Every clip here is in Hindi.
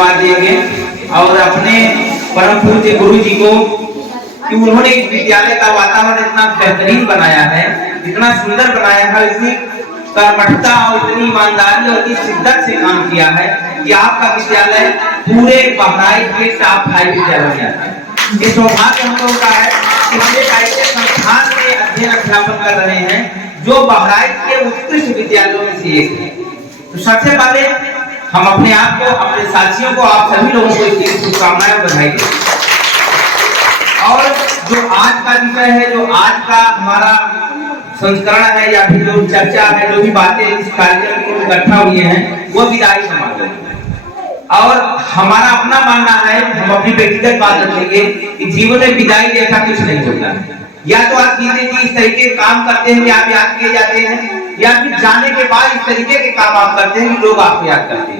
धन्यवाद देंगे और अपने परम पूज्य गुरु जी को कि उन्होंने इस विद्यालय का वातावरण इतना बेहतरीन बनाया है, इतना सुंदर बनाया है, इतनी कर्मठता और इतनी ईमानदारी और इतनी शिद्दत से काम किया है कि आपका विद्यालय पूरे बहराइच के टॉप 5 विद्यालय में आता है। ये सौभाग्य हम लोगों का है कि हम एक ऐसे संस्थान में अध्ययन अध्यापन कर रहे हैं जो बहराइच के उत्कृष्ट विद्यालयों में से एक है। तो सबसे पहले हम अपने आप को, अपने साथियों को, आप सभी लोगों को इसकी शुभकामनाएं और बधाई दें। और जो आज का विषय है, जो आज का हमारा संस्करण है या फिर जो चर्चा है, जो भी बातें इस कार्यक्रम में इकट्ठा हुई हैं, वो विदाई समारोह। और हमारा अपना मानना है, हम अपनी व्यक्तिगत बात रखेंगे कि जीवन में विदाई जैसा कुछ नहीं होता। या तो आप चीजें कि इस तरीके के काम करते हैं कि आप याद किए जाते हैं, या फिर जाने के बाद इस तरीके के काम आप करते हैं कि लोग आपको याद करते हैं।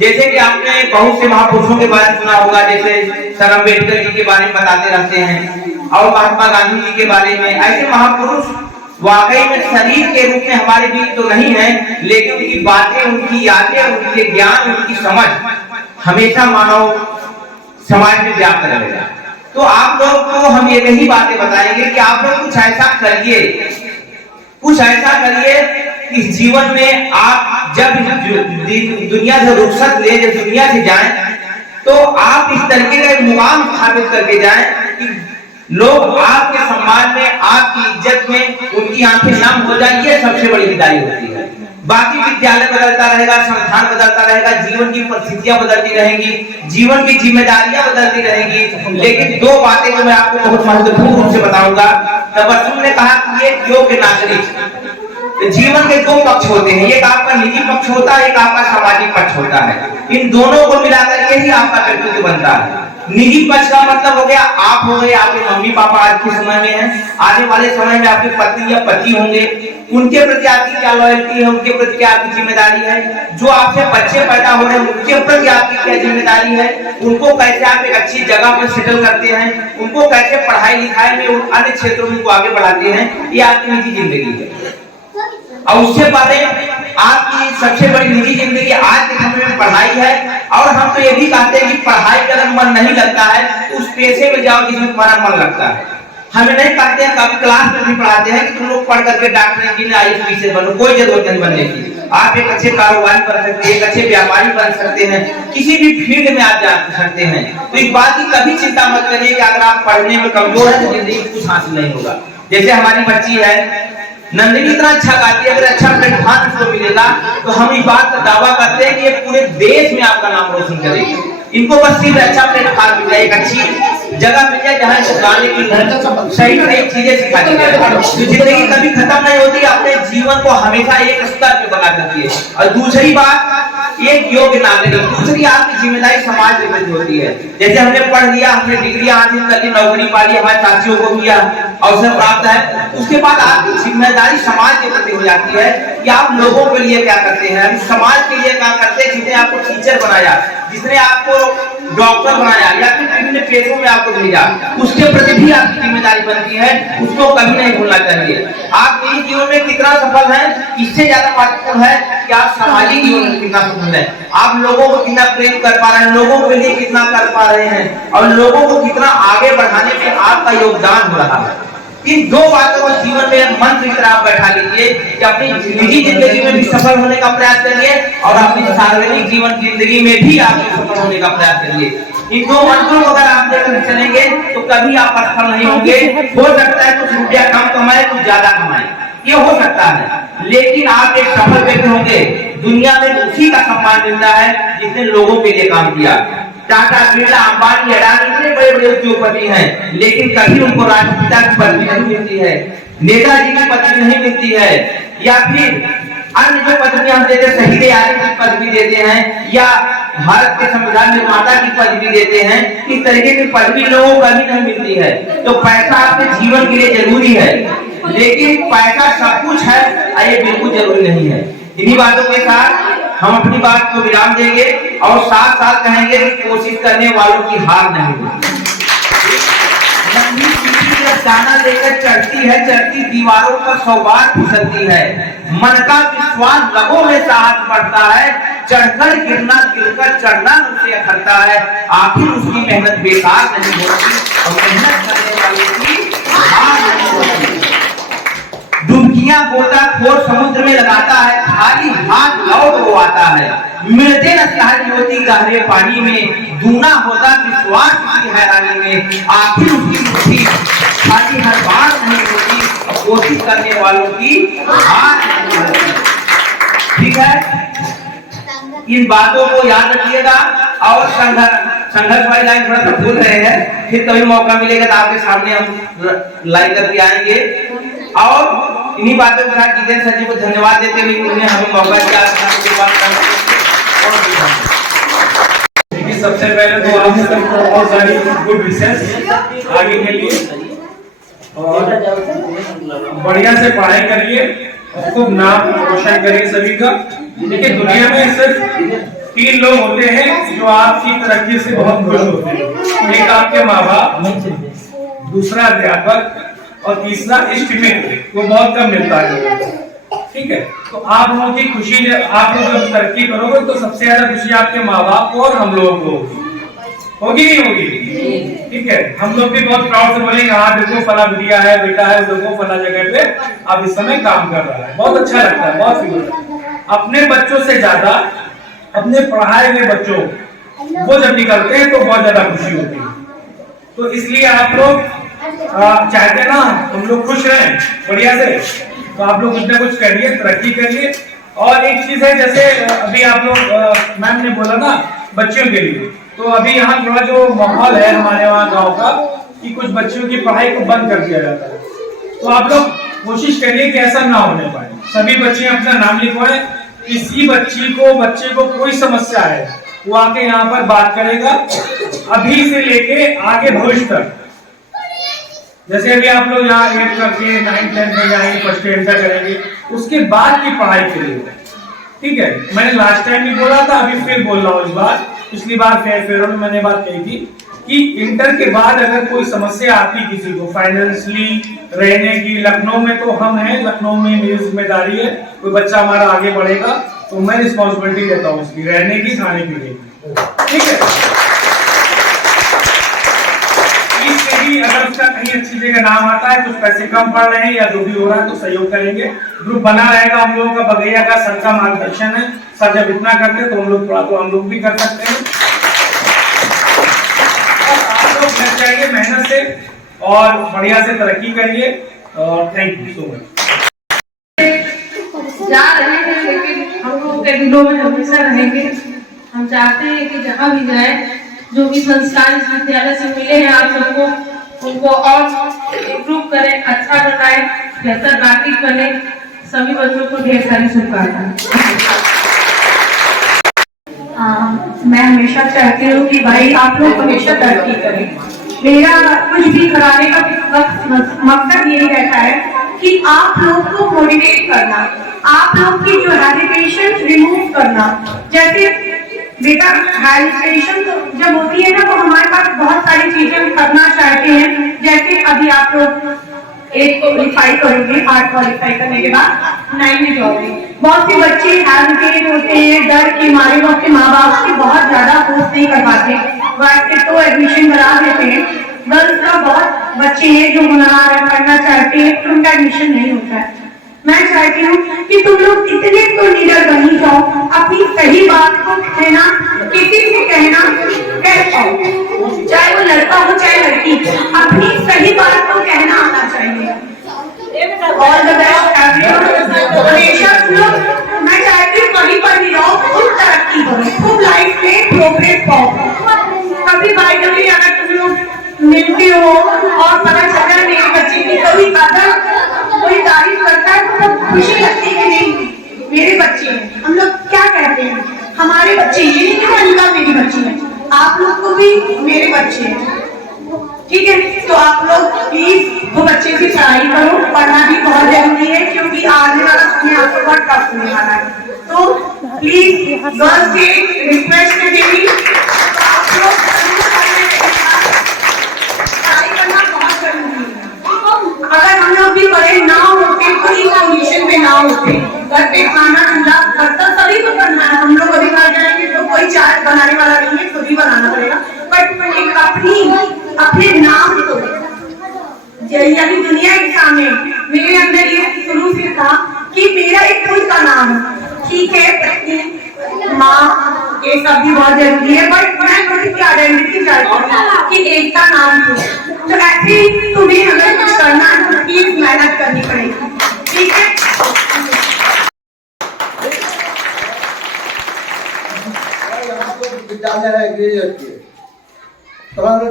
जैसे कि आपने बहुत से महापुरुषों के बारे में सुना होगा, जैसे सर अम्बेडकर जी के बारे में बताते रहते हैं और महात्मा गांधी जी के बारे में। ऐसे महापुरुष वाकई में शरीर के रूप में हमारे बीच तो नहीं है, लेकिन उनकी बातें, उनकी यादें, उनके ज्ञान, उनकी समझ हमेशा मानव समाज में व्याप्त रहेगा। तो आप लोग को हम ये नहीं बातें बताएंगे कि आप लोग कुछ ऐसा करिए, कुछ ऐसा करिए कि जीवन में आप जब दुनिया से रुखसत ले, जब दुनिया से जाएं, तो आप इस तरीके का एक मुकाम स्थापित करके जाएं कि लोग आपके सम्मान में, आपकी इज्जत में उनकी आंखें नम हो जाए। ये सबसे बड़ी विदाई होती है। बाकी विद्यालय बदलता रहेगा, संस्थान बदलता रहेगा, जीवन की परिस्थितियां बदलती रहेंगी, जीवन की जिम्मेदारियां बदलती रहेंगी, लेकिन दो बातें जो मैं आपको बहुत महत्वपूर्ण रूप से बताऊंगा। तबस्सुम ने कहा कि ये योग्य नागरिक, जीवन के दो पक्ष होते हैं, एक आपका निजी पक्ष होता है, एक आपका सामाजिक पक्ष होता है। इन दोनों को मिलाकर के ही आपका व्यक्तित्व बनता है। निजी पक्ष का मतलब हो गया आप हो गए, आपके मम्मी पापा आज के समय में हैं, आने वाले समय में आपके पत्नी या पति होंगे, उनके प्रति आपकी क्या लॉयल्टी है, उनके प्रति क्या आपकी जिम्मेदारी है। जो आपसे बच्चे पैदा हो रहे हैं उनके प्रति आपकी क्या जिम्मेदारी है, उनको कैसे आप एक अच्छी जगह पर सेटल करते हैं, उनको कैसे पढ़ाई लिखाई में अन्य क्षेत्रों में उनको आगे बढ़ाते हैं, ये आपकी निजी जिंदगी है। और उससे पहले आपकी सबसे बड़ी निजी जिंदगी आज के समय में पढ़ाई है। और हम तो ये भी कहते हैं कि पढ़ाई का अगर मन नहीं लगता है तो उस पेशे में जाओ जिसमें तुम्हारा मन लगता है। हमें नहीं कहते हैं, कभी क्लास में भी पढ़ाते हैं कि तुम लोग पढ़ करके डॉक्टर, इंजीनियर, IAS बनो, कोई जरूरत नहीं बनने की। आप एक अच्छे कारोबारी बन सकते हैं, एक अच्छे व्यापारी बन सकते हैं, किसी भी फील्ड में आप जा सकते हैं। तो इस बात की कभी चिंता मत करिए कि अगर आप पढ़ने में कमजोर है तो जिंदगी में कुछ हासिल नहीं होगा। जैसे हमारी बच्ची है नंदिनी, इतना अच्छा गाती है, अगर अच्छा प्लेटफॉर्म इसको मिलेगा तो हम इस बात का दावा करते हैं कि ये पूरे देश में आपका नाम रोशन करेगी। इनको बस सिर्फ अच्छा प्लेटफॉर्म मिल जाए, एक अच्छी जगह मिल जाए जहाँ गाने की सही सही चीजें सिखाई जाए। तो जिंदगी कभी खत्म नहीं होती, अपने जीवन को हमेशा एक स्तर पे बना करती है। और दूसरी बात, एक योग्य नागरिक, दूसरी आपकी जिम्मेदारी समाज के प्रति होती है। जैसे हमने पढ़ लिया, हमने डिग्री हासिल कर ली, नौकरी पा ली, हमारे साथियों को भी अवसर प्राप्त है, उसके बाद आपकी जिम्मेदारी समाज के प्रति हो जाती है कि आप लोगों के लिए क्या करते हैं, समाज के लिए क्या करते हैं। जिसने आपको टीचर बनाया, जिसने आपको डॉक्टर बनाया या फिर विभिन्न पेशों में आपको भेजा, उसके प्रति भी आपकी जिम्मेदारी बनती है, उसको कभी नहीं भूलना चाहिए। आप निजी जीवन में कितना सफल है, इससे ज्यादा महत्वपूर्ण है कि आप सामाजिक जीवन में कितना सफल है, आप लोगों को कितना प्रेम कर पा रहे हैं, लोगों के लिए कितना कर पा रहे हैं और लोगों को कितना आगे बढ़ाने में आपका योगदान हो रहा है। इन दो बातों को जीवन में मंत्र की तरह आप बैठा लीजिए कि अपनी निजी जिंदगी में भी सफल होने का प्रयास करिए और अपनी सार्वजनिक जीवन जिंदगी में भी आप सफल होने का प्रयास करिए। इन दो मंत्रों को अगर आप लेकर चलेंगे तो कभी आप असफल नहीं होंगे। हो सकता है कुछ रुपया कम कमाए, कुछ ज्यादा कमाए, ये हो सकता है, लेकिन आप एक सफल व्यक्ति होंगे। दुनिया में उसी का सम्मान मिलता है जिसने लोगों के लिए काम किया। टाटा, बिरला, अंबानी, अडानी इतने बड़े बड़े उद्योगपति हैं, लेकिन कभी उनको राष्ट्रपिता की पदवी नहीं मिलती है, नेताजी की पदवी नहीं मिलती है, या फिर अन्य जो पदवी हम देते हैं, शहीद आजम की पदवी देते हैं, या भारत के संविधान निर्माता की पदवी देते हैं, इस तरीके की पदवी लोगों को कभी नहीं मिलती है। तो पैसा आपके जीवन के लिए जरूरी है, लेकिन पैसा सब कुछ है ये बिल्कुल जरूरी नहीं है। इन्हीं बातों के साथ हम अपनी बात को विराम देंगे और साथ साथ कहेंगे कि कोशिश करने वालों की हार नहीं होती। दाना लेकर चढ़ती है, चढ़ती दीवारों पर 100 बार फिसलती है। मन का विश्वास लगों में साहस बढ़ता है, चढ़कर गिरना, गिरकर चढ़ना उसे अखरता है, आखिर उसकी मेहनत बेकार नहीं होती और मेहनत करने वाले की हार नहीं होती। डुबकियां गोताखोर समुद्र में लगाता है, खाली हाथ लौट वो आता है। मिलते न सहज होती गहरे पानी में, दूना होता विश्वास की हैरानी में, आखिर उसकी मुट्ठी खाली हर बार नहीं होती, कोशिश करने वालों की हार नहीं होती। ठीक है, इन बातों को याद रखिएगा। और संघर्ष वाली लाइन थोड़ा सा भूल रहे हैं, फिर कभी मौका मिलेगा तो आपके सामने हम लाइन करके आएंगे। और इन्हीं बातों के साथ जितेंद्र सर जी को धन्यवाद देते हुए उन्होंने हमें मौका दिया। सबसे पहले तो आप सबको बहुत सारी गुड विशेष आगे के लिए, और बढ़िया से पढ़ाई करिए, खूब नाम रोशन करिए सभी का। देखिए दुनिया में सिर्फ 3 लोग होते हैं जो आपकी तरक्की से बहुत खुश होते हैं। एक आपके माँ बाप, दूसरा अध्यापक और तीसरा इष्ट मित्र, वो बहुत कम मिलता है। ठीक है, तो आप लोगों की खुशी, आप लोग जब तरक्की करोगे तो सबसे ज्यादा खुशी आपके माँ बाप को और हम लोगों को होगी नहीं होगी? ठीक है, हम लोग भी बहुत प्राउड से बोलेंगे हाँ देखो फला बिटिया है, बेटा है, देखो फला जगह पे अब इस समय काम कर रहा है। बहुत अच्छा लगता है, बहुत फील होता है। अपने बच्चों से ज्यादा अपने पढ़ाए हुए बच्चों वो जब निकलते हैं तो बहुत ज्यादा खुशी होती है। तो इसलिए आप लोग चाहते ना हम लोग खुश रहें बढ़िया से, तो आप लोग कुछ ना कुछ करिए, तरक्की करिए। और एक चीज है, जैसे अभी आप लोग मैम ने बोला ना बच्चों के लिए, तो अभी यहाँ थोड़ा जो माहौल है हमारे वहाँ गाँव का कि कुछ बच्चों की पढ़ाई को बंद कर दिया जाता है, तो आप लोग कोशिश करिए कि ऐसा ना होने पाए। सभी बच्चे अपना नाम लिखवाएं। किसी बच्चे को कोई समस्या है वो आके यहाँ पर बात करेगा, अभी से लेके आगे भविष्य तक। जैसे अभी आप लोग यहाँ 8 करके 9, 10 में जाएंगे, फर्स्ट एंटर करेंगे, उसके बाद की पढ़ाई करिएगा। ठीक है, मैंने लास्ट टाइम भी बोला था, अभी फिर बोल रहा हूँ इस बार। पिछली बार फेयर में मैंने बात कही थी कि इंटर के बाद अगर कोई समस्या आती किसी को फाइनेंशियली रहने की, लखनऊ में तो हम हैं, लखनऊ में मेरी जिम्मेदारी है, कोई बच्चा हमारा आगे बढ़ेगा तो मैं रिस्पॉन्सिबिलिटी लेता हूँ उसकी, रहने की, खाने पीने की। ठीक है, इससे भी अगर उसका कहीं अच्छी जगह नाम आता है, कुछ पैसे कम पड़ रहे हैं या जो भी हो रहा है तो सहयोग करेंगे। ग्रुप बना रहेगा हम लोगों का, बगैया का सर का मार्गदर्शन है। सर जब इतना करते तो हम लोग थोड़ा तो हम लोग भी कर सकते हैं। चाहिए मेहनत से और बढ़िया से तरक्की करिए। और थैंक यू सो मच। जा रहे हैं लेकिन हम लोग के दिलों में हमेशा रहेंगे। हम चाहते हैं कि जहाँ भी जाए, जो भी संस्कार इस विद्यालय से मिले हैं आप सबको, उनको और इम्प्रूव करें, अच्छा बनाए, बेहतर नागरिक बने। सभी बच्चों को ढेर सारी शुभकामनाएं। मैं हमेशा चाहती हूँ कि भाई आप लोग हमेशा तरक्की करें। मेरा कुछ भी कराने का मकसद यही रहता है कि आप लोग को मोटिवेट करना, आप लोग की जो हेजिटेशन रिमूव करना। जैसे बेटा हेजिटेशन तो जब होती है ना, तो हमारे पास बहुत सारी चीजें करना चाहते हैं। जैसे अभी आप लोग 8 क्वालिफाई करोगे, 8 क्वालिफाई करने के बाद 9 में जाओगे। बहुत से बच्चे हेजिटेट होते हैं, डर के मारे वो अपने माँ बाप की बहुत ज्यादा फोर्स नहीं कर पाते, बॉयज तो एडमिशन करा देते हैं। गर्ल्स का बहुत बच्चे हैं जो पढ़ना चाहते हैं, तो उनका एडमिशन नहीं होता है। मैं चाहती हूँ कि तुम लोग इतने तो लीडर बनी जाओ, अपनी सही बात को कहना, किसी से कहना कह पाओ, चाहे वो लड़का हो चाहे लड़की, अपनी सही बात को कहना आना चाहिए। ऑल द बेस्ट हमेशा लोग, मैं चाहती हूँ कहीं पर भी रहो, खूब तरक्की करो, खूब लाइफ में प्रोग्रेस पाओ। कभी बाय द वे अगर तुम लोग मिलते हो और पता चला मेरे बच्चे की कभी कदर कोई तारीफ करता है तो खुशी लगती है कि नहीं मेरे बच्चे हैं। हम लोग क्या कहते हैं, हमारे बच्चे, ये नहीं कि अनिका मेरी बच्ची है, आप लोग को भी मेरे बच्चे हैं। ठीक है, तो आप लोग प्लीज वो बच्चे की पढ़ाई करो, पढ़ना भी बहुत जरूरी है क्योंकि आने वाला समय आपको बहुत टफ होने वाला है। तो प्लीज गर्ल्स से रिक्वेस्ट करेंगी, आप लोग पढ़ाई करना बहुत जरूरी है। अगर हम लोग भी पढ़े ना होते तो इस पोजीशन पे ना होते, घर पे खाना चूल्हा बर्तन सभी को करना है, हम लोग अधिकार अपने नाम को यानी दुनिया के सामने मेरे अंदर ये शुरू से था कि मेरा एक खुद का नाम है। ठीक है, पत्नी, माँ, ये सब भी बहुत जरूरी है, बट मैं थोड़ी सी आइडेंटिटी चाहती हूँ कि एक का नाम हो। तो ऐसे ही तुम्हें अगर कुछ करना है तो प्लीज मेहनत करनी पड़ेगी, ठीक है। विद्यालय है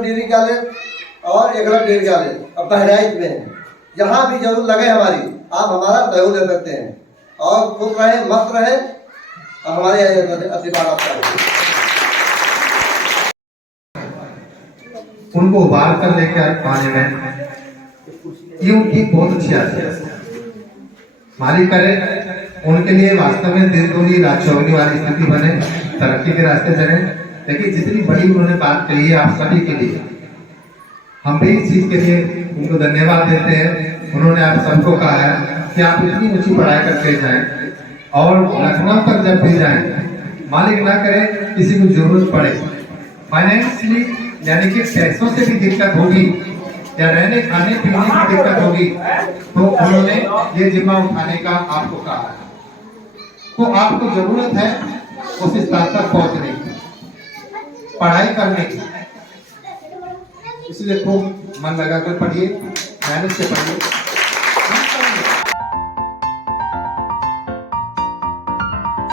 डिग्री कॉलेज और एकलव्य डिग्री कॉलेज अब बहराइच में है। जहाँ भी जरूरत लगे हमारी, आप हमारा सहयोग ले सकते हैं और खुश रहे, मस्त रहे और हमारे आशीर्वाद आपका है। उनको उबार कर लेकर पाने में ये उनकी बहुत अच्छी आदत है। मालिक करे उनके लिए वास्तव में दिल दुनी रात चौगनी वाली स्थिति बने, तरक्की के रास्ते चले। लेकिन जितनी बड़ी उन्होंने बात कही है आप सभी के लिए, हम भी इस चीज के लिए उनको धन्यवाद देते हैं। उन्होंने आप सबको कहा है कि आप इतनी ऊंची पढ़ाई करके जाएं और लखनऊ तक जब भी जाएं, मालिक ना करे किसी को जरूरत पड़े, फाइनेंशियली यानी कि पैसों से भी दिक्कत होगी या रहने खाने पीने की दिक्कत होगी, तो उन्होंने ये जिम्मा उठाने का आपको कहा है। तो आपको जरूरत है उस स्तर तक पहुंचने की, पढ़ाई करने की, इसलिए खूब मन लगाकर पढ़िए, मेहनत से पढ़िए।